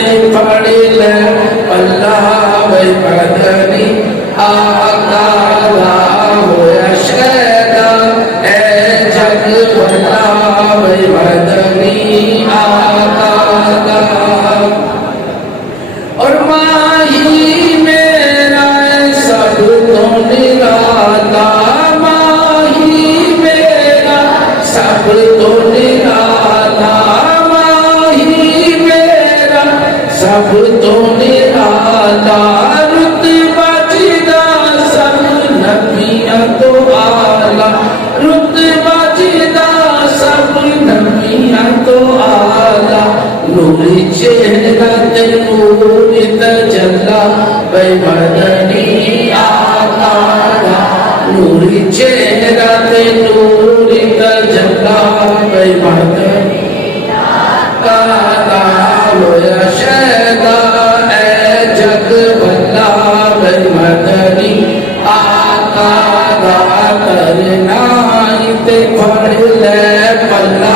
ते फड़ ले पल्ला वे मदनी आका दा होया शैदा ए जग भला वे मदनी आका दा और माही मेरा सब तो निराला माही मेरा सब तो निराला माही मेरा सब तो निराला रुतबा जिदा सब नबियां तो आला रुतबा जिदा सब नबियां तो आला नूरी चेहरा ते नूर तजल्ला वे मदनी आका दा नूरी चेहरा ते नूर तजल्ला वे मदनी आका दा होया शैदा ए जग भला वे मदनी आका दा करना ते फड़ ले पल्ला